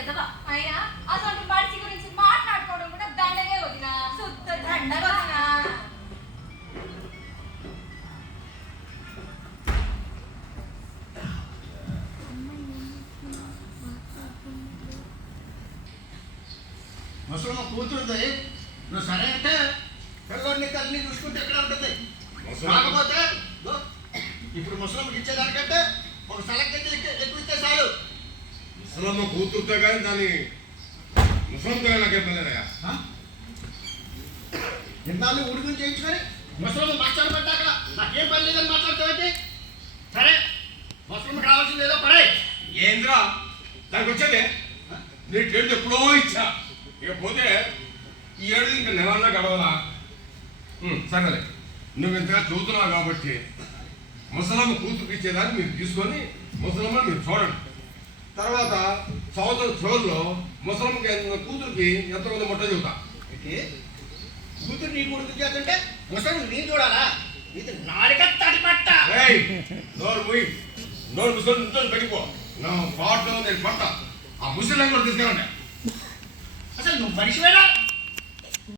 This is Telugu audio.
ఎదవా అయినా అసలు మనిషి గురించి మాట్లాడుకోవడం కూడా దండగే వదినా, శుద్ధ దండగ వదినా. ముసలమ్మ కూతురుంది, నువ్వు సరే అంటే పిల్లల్ని తల్లిని చూసుకుంటే ఎక్కడ ఉంటుంది. కాకపోతే ఇప్పుడు ముసలమ్మకి ఇచ్చేదానికంటే ఒక సెలెక్ట్ ఎక్కువ ఇస్తే చాలు. ముసలమ్మ కూతురుతో కానీ దాన్ని ముసలంతో నాకేం పనిలేదయా. ఎన్నాళ్ళు ఊరి గురించి చేయించుకొని ముసలమ్మ మాట్లాడబడ్డాక నాకేం పని లేదని మాట్లాడతావంటే సరే, ముసలమ్మకి రావాల్సింది ఏదో పడే. ఏంద్రా దానికి వచ్చేది నీ టెంట్ ఎప్పుడో ఇచ్చా, ఇక పోతే ఈ ఏడు ఇంకా నెలన్నా గడవలా. సరేలే, నువ్వు ఇంతగా చూస్తున్నావు కాబట్టి ముసలమ్మ కూతురుకి ఇచ్చేదాన్ని మీరు తీసుకొని ముసలమ్మ మీరు చూడండి. తర్వాత సంవత్సరం చివరిలో ముసలమ్మకి కూతురికి ఎంతమంది ముట్ట చెబుతా. కూతురు నీ కొడుకు చేస్తుంటే ముసలి నీ చూడాలా? ఇది నాలుక తడిపట్ట. నోరు పోయి నోరు ముసలి నుంచి పెరిగిపో. నా పాటలో నేను పడతా. ఆ ముసలి కూడా తీసుకెళ్ళండి. అసలు నువ్వు మనిషివేనా?